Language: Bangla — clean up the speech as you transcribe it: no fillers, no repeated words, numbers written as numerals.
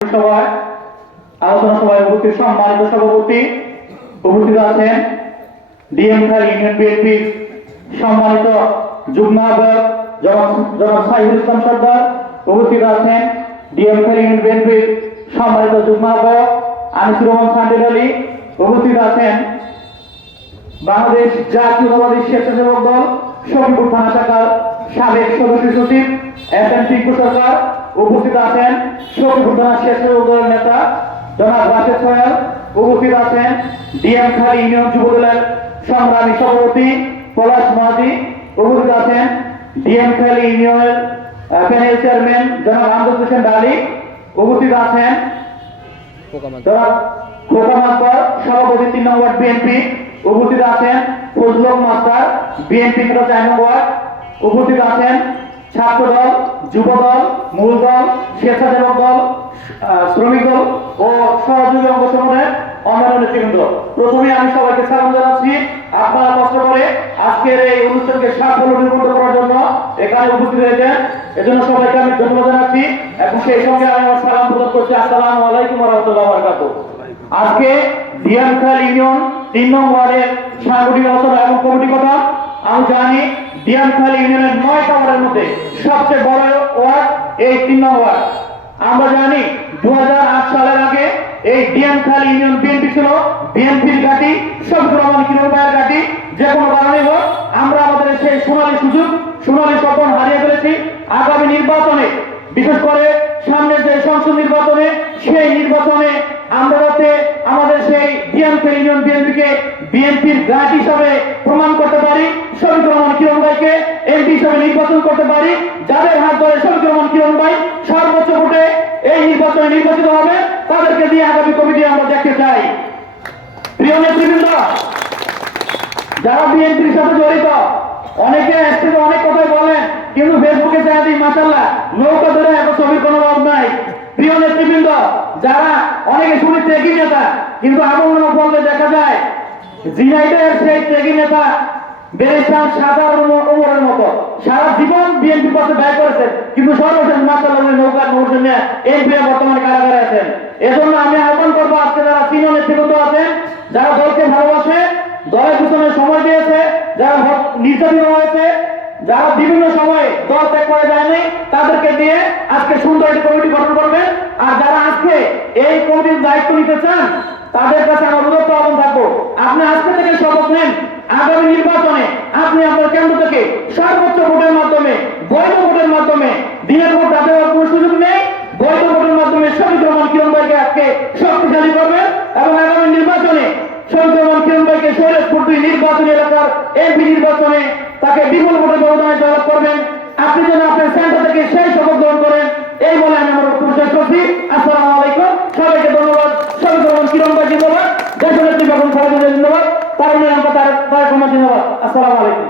সভায় আলোচনা সভায় উপস্থিত সম্মানিত সভাপতি উপস্থিত আছেন ডিএমখালী ইউনিয়ন বিএনপির সম্মানিত যুগ্ম আহ্বায়ক জনাব সাইফুল ইসলাম সর্দার, উপস্থিত আছেন ডিএমখালী ইউনিয়ন বিএনপির সম্মানিত যুগ্ম আহ্বায়ক আনিসুর রহমান সান্ডেল আলী, উপস্থিত আছেন বাংলাদেশ জাতীয়তাবাদী স্বেচ্ছাসেবক দল শফিপুর থানা শাখার সাবেক সদস্য সচিব এস.এম. টিঙ্কু সরকার, উপস্থিত আছেন শফিপুর থানা স্বেচ্ছাসেবক দলের নেতা জনাব রাশেদ সোহেল, উপস্থিত আছেন ডিএমখালী ইউনিয়ন যুবদলের সংগ্রামী সভাপতি পলাশ মাঝি, উপস্থিত আছেন ডিএমখালী ইউনিয়নের প্যানেল চেয়ারম্যান জনাব আমজাদ হোসেন আলী, উপস্থিত আছেন জনাব খোকা মাস্টার সভাপতি 3 নং ওয়ার্ড বিএনপি, উপস্থিত আছেন ফজলুল মাস্টার বিএনপি 4 নং ওয়ার্ড, উপস্থিত আছেন ছাত্র দল, যুব দল, মূল দল, স্বেচ্ছাসেবক দল, শ্রমিক দল ও সহযোগী অঙ্গ সংগঠনের অন্যান্য নেতৃবৃন্দ। প্রথমে আমি সবাইকে সালাম জানাচ্ছি। আপনারা কষ্ট করে আজকের এই অনুষ্ঠানকে সাফল্যমণ্ডিত করার জন্য এখানে উপস্থিত হয়েছেন, এজন্য সবাইকে আমি ধন্যবাদ জানাচ্ছি এবং সেই সঙ্গে আমি আমার সালাম প্রদান করছি। আসসালামু আলাইকুম ওয়া রাহমাতুল্লাহি ওয়া বারাকাতুহু। আজকে ডিএমখালী ইউনিয়ন 3 নং ওয়ার্ডের সাংগঠনিক আলোচনা এবং কমিটি গঠন। আমি জানি ডিএমখালী ইউনিয়নের 9টা ওয়ার্ডের মধ্যে সবচেয়ে বড় ওয়ার্ড এই 3 নং ওয়ার্ড। আমরা জানি 2008 সালের আগে এই ডিএমখালী ইউনিয়ন বিএনপি ছিল বিএনপির ঘাঁটি, শফিকুর রহমান কিরণ ভাইয়ের ঘাঁটি। যে কোনো কারণে হোক আমরা আমাদের সেই সোনালী সুযোগ, সোনালী স্বপ্ন হারিয়ে ফেলেছি। আগামী নির্বাচনে, বিশেষ করে সামনে যে সংসদ নির্বাচনে, সেই নির্বাচনে আমরা যাতে আমাদের সেই ডিএমখালী ইউনিয়ন বিএনপিকে বিএনপির ঘাঁটি হিসাবে প্রমাণ করতে পারি, শফিকুর রহমান কিরণ ভাইকে এমপি হিসাবে নির্বাচন করতে পারি, যাদের হাত ধরে শফিকুর রহমান কিরণ ভাই সর্বোচ্চ ভোটে এই নির্বাচনে নির্বাচিত হবে, তাদেরকে দিয়ে আগামী কমিটি আমরা দেখতে চাই। প্রিয় নেতৃবৃন্দ, যারা বিএনপির সাথে জড়িত, অনেকে স্টেজে অনেক কথাই বলেন, কিন্তু ফেসবুকে যা দিই মাশাআল্লাহ নৌকা ধরে এখন ছবির কোনো অভাব নাই। প্রিয় নেতৃবৃন্দ, যারা অনেকে শুনে ত্যাগী নেতা, কিন্তু আবহাওয়া বললে দেখা যায় জিনাইদের সেই ত্যাগী নেতা ব্যারিস্টার সাধারণ ওমরের মতো সারা জীবন বিএনপি পথে ব্যয় করেছেন, কিন্তু সর্বশেষ মাশাআল্লাহ নৌকা নোর জন্য এমপি বর্তমানে কারাগারে আছেন। এজন্য আমি আহ্বান করবো আজকে যারা সিনিয়র নেতৃত্ব আছেন, যারা দলকে ভালোবাসে, দলের পিছনে সময় দিয়েছে, যারা নির্যাতিত হয়েছে, যারা বিভিন্ন সময়ে দল ত্যাগ করে যায়নি, তাদেরকে দিয়ে আজকে সুন্দর একটি কমিটি গঠন করবেন। আর যারা আজকে এই কমিটির দায়িত্ব নিতে চান, তাদের কাছে আমার অনুরোধ আহ্বান থাকবো, আপনি আজকে থেকে শপথ নেন, আগামী নির্বাচনে আপনি আপনার কেন্দ্র থেকে সর্বোচ্চ ভোটের মাধ্যমে, বৈধ ভোটের মাধ্যমে, দিনের ভোট রাতে হওয়ার কোনো সুযোগ নেই, বৈধ ভোটের মাধ্যমে শফিকুর রহমান কিরণ ভাইকে আজকে শক্তিশালী করবেন এবং আগামী নির্বাচনে শফিকুর রহমান কিরণ ভাইকে শরীয়তপুর 2 নির্বাচনী এলাকার এমপি নির্বাচনে তাকে বিপুল ভোটে ব্যবধানে জয়লাভ করবেন। আপনি যেন আপনার সেন্টার থেকে সেই শপথ গ্রহণ করেন, এই বলে আমি আমার বক্তব্য শেষ করছি। আসসালামু আলাইকুম, সবাইকে ধন্যবাদ। শফিকুর রহমান কিরণ ভাই জিন্দাবাদ, দেশনেত্রী বেগম খালেদা জিয়া জিন্দাবাদ, তার ধন্যবাদ। আসসালামু আলাইকুম।